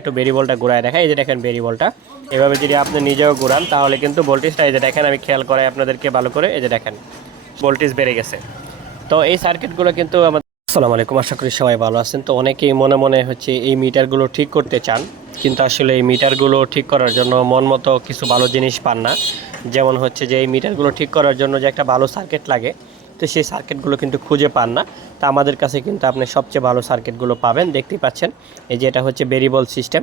একটু বেরি বলটা ঘুরায় দেখা এই যে দেখেন বেরিবলটা এভাবে যদি আপনি নিজেও ঘুরান, তাহলে কিন্তু ভোল্টেজটা এই যে দেখেন, আমি খেয়াল করাই আপনাদেরকে ভালো করে, এই যে দেখেন ভোল্টেজ বেড়ে গেছে। তো এই সার্কিটগুলো কিন্তু আমাদের আসসালামু আলাইকুম, আশা করি সবাই ভালো আছেন। তো অনেকেই মনে মনে হচ্ছে এই মিটারগুলো ঠিক করতে চান, কিন্তু আসলে এই মিটারগুলো ঠিক করার জন্য মন মতো কিছু ভালো জিনিস পান না। যেমন হচ্ছে যে এই মিটারগুলো ঠিক করার জন্য যে একটা ভালো সার্কিট লাগে তো সেই সার্কিটগুলো কিন্তু খুঁজে পান না। তা আমাদের কাছে কিন্তু আপনি সবচেয়ে ভালো সার্কিটগুলো পাবেন, দেখতেই পাচ্ছেন। এই যে এটা হচ্ছে বেরিবল সিস্টেম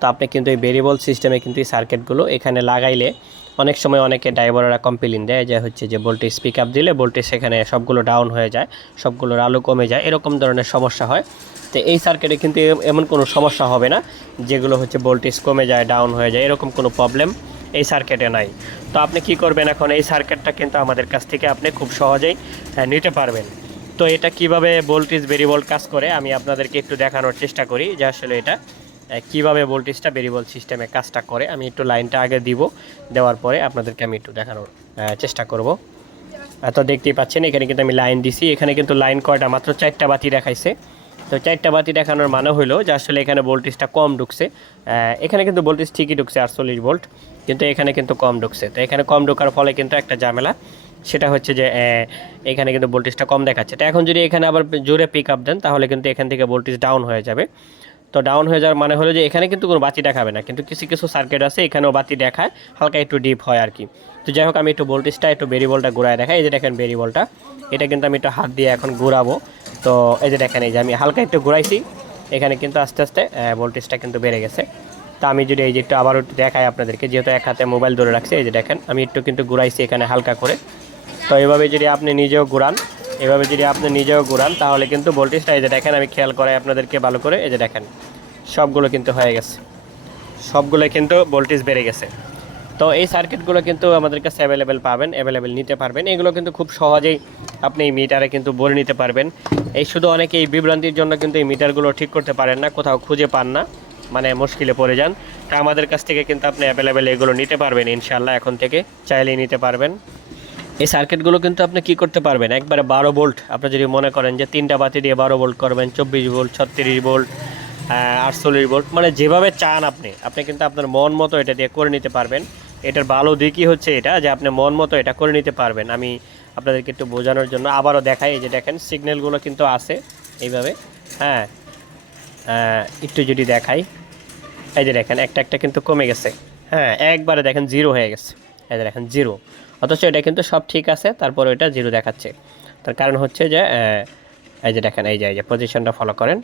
তো আপনি কিন্তু এই ভেরিয়েবল সিস্টেমে কিন্তু এই সার্কিটগুলো এখানে লাগাইলে অনেক সময় অনেকে ড্রাইভাররা কমপ্লেন দেয় যে হচ্ছে যে ভোল্টেজ পিক আপ দিলে ভোল্টেজ সেখানে সবগুলো ডাউন হয়ে যায়, সবগুলোর আলো কমে যায়, এরকম ধরনের সমস্যা হয়। তো এই সার্কিটে কিন্তু এমন কোনো সমস্যা হবে না, যেগুলো হচ্ছে ভোল্টেজ কমে যায় ডাউন হয়ে যায়, এরকম কোনো প্রবলেম এই সার্কিটে নাই। তো আপনি কি করবেন এখন? এই সার্কিটটা কিন্তু আমাদের কাছ থেকে আপনি খুব সহজেই নিতে পারবেন। তো এটা কীভাবে ভোল্টেজ ভেরিয়েবল কাজ করে? আমি আপনাদেরকে একটু দেখানোর চেষ্টা করি যে আসলে এটা কীভাবে ভোল্টেজটা ভেরিয়েবল সিস্টেমে কাজটা করে। আমি একটু লাইনটা আগে দিব, দেওয়ার পরে আপনাদেরকে আমি একটু দেখানোর চেষ্টা করব। তো দেখতেই পাচ্ছেন, এখানে কিন্তু আমি লাইন দিছি। এখানে কিন্তু লাইন কয়টা? মাত্র চারটা বাতি দেখাইছে। তো চারটা বাতি দেখানোর মানে হলো যে আসলে এখানে ভোল্টেজটা কম ঢুকছে। এখানে কিন্তু ভোল্টেজ ঠিকই ঢুকছে আটচল্লিশ ভোল্ট কিন্তু এখানে কিন্তু কম ঢুকছে। তো এখানে কম ঢোকার ফলে কিন্তু একটা ঝামেলা, সেটা হচ্ছে যে এখানে কিন্তু ভোল্টেজটা কম দেখাচ্ছে। তো এখন যদি এখানে আবার জোরে পিক আপ দেন, তাহলে কিন্তু এখান থেকে ভোল্টেজ ডাউন হয়ে যাবে। তো ডাউন হয়ে যাওয়ার মানে হলো যে এখানে কিন্তু কোনো বাতি দেখাবে না, কিন্তু কিছু কিছু সার্কিট আছে, এখানেও বাতি দেখায়, হালকা একটু ডিপ হয় আর কি। তো যাই হোক, আমি একটু ভোল্টেজটা একটু বেরিবলটা ঘুরায় দেখাই। এই যে দেখেন বেরিবলটা এটা কিন্তু আমি একটু হাত দিয়ে এখন ঘুরাবো। তো এই যে দেখেন, এই যে আমি হালকা একটু ঘুরাইছি। এখানে কিন্তু আস্তে আস্তে ভোল্টেজটা কিন্তু বেড়ে গেছে। তো আমি যদি এই যে একটু আবারও দেখাই আপনাদেরকে, যেহেতু এক হাতে মোবাইল ধরে রাখছি, এই যে দেখেন, আমি একটু কিন্তু ঘুরাইছি এখানে হালকা করে। তো এভাবে যদি আপনি নিজেও ঘুরান, এভাবে যদি আপনি নিজেও ঘুরান, তাহলে কিন্তু ভোল্টেজটা এই যে দেখেন, আমি খেয়াল করাই আপনাদেরকে ভালো করে, এই যে দেখেন, সবগুলো কিন্তু হয়ে গেছে। সবগুলো কিন্তু ভোল্টেজ বেড়ে গেছে। তো এই সার্কিটগুলো কিন্তু আমাদের কাছে অ্যাভেলেবেল পাবেন অ্যাভেলেবেল নিতে পারবেন। এগুলো কিন্তু খুব সহজেই আপনি এই মিটারে কিন্তু বলে নিতে পারবেন। এই শুধু অনেকে এই বিভ্রান্তির জন্য কিন্তু এই মিটারগুলো ঠিক করতে পারেন না, কোথাও খুঁজে পান না মানে মুশকিলে পড়ে যান। তা আমাদের কাছ থেকে কিন্তু আপনি অ্যাভেলেবেল এগুলো নিতে পারবেন ইনশাল্লাহ এখন থেকে চাইলেই নিতে পারবেন। এই সার্কিটগুলো কিন্তু আপনি কি করতে পারবেন? একবারে বারো ভোল্ট আপনি যদি মনে করেন যে তিনটা বাতি দিয়ে বারো ভোল্ট করবেন, চব্বিশ ভোল্ট ছত্রিশ ভোল্ট আটচল্লিশ ভোল্ট মানে যেভাবে চান আপনি আপনি কিন্তু আপনার মন মতো এটা দিয়ে করে নিতে পারবেন। এটার ভালো দিকই হচ্ছে এটা, যে আপনি মন মতো এটা করে নিতে পারবেন। আমি আপনাদেরকে একটু বোঝানোর জন্য আবারও দেখাই, এই যে দেখেন সিগন্যালগুলো কিন্তু আছে এইভাবে। হ্যাঁ একটু যদি দেখাই, এই যে দেখেন, একটা একটা কিন্তু কমে গেছে। হ্যাঁ একবারে দেখেন জিরো হয়ে গেছে। এই যে দেখেন জিরো অথচ এটা কিন্তু সব ঠিক আছে, তারপরে এটা জিরো দেখাচ্ছে। তার কারণ হচ্ছে যে এই যে দেখেন, এই যে এই যে পজিশনটা ফলো করেন।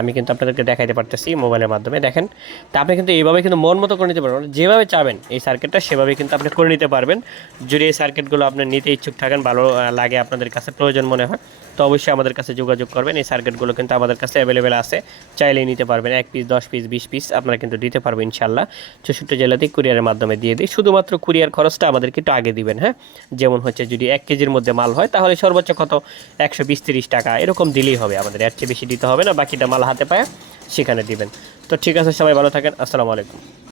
আমি কিন্তু আপনাদেরকে দেখাইতে পারতেছি মোবাইলের মাধ্যমে। দেখেন, তা আপনি কিন্তু এইভাবে কিন্তু মন মতো করে নিতে পারবেন। যেভাবে চাবেন এই সার্কিটটা সেভাবে কিন্তু আপনি করে নিতে পারবেন। যদি এই সার্কিটগুলো আপনি নিতে ইচ্ছুক থাকেন, ভালো লাগে আপনাদের কাছে, প্রয়োজন মনে হয়। তো অবশ্যই আমাদের কাছে যোগাযোগ করবেন। এই সার্কিটগুলো কিন্তু আমাদের কাছে অ্যাভেলেবেল আছে। চাইলেই নিতে পারবেন এক পিস দশ পিস বিশ পিস আপনারা কিন্তু দিতে পারবেন ইনশাল্লাহ চৌষট্টি জেলাতেই কুরিয়ারের মাধ্যমে দিয়ে দিই। শুধুমাত্র কুরিয়ার খরচটা আমাদেরকে একটু আগে দিবেন হ্যাঁ? যেমন হচ্ছে যদি এক কেজির মধ্যে মাল হয়, তাহলে সর্বোচ্চ কত? একশো বিশ তিরিশ টাকা। এরকম দিলেই হবে আমাদের। এর চেয়ে বেশি দিতে হবে না। বাকিটা মাল হাতে পায় সেখানে দিবেন। তো ঠিক আছে, সবাই ভালো থাকেন। আসসালামু আলাইকুম।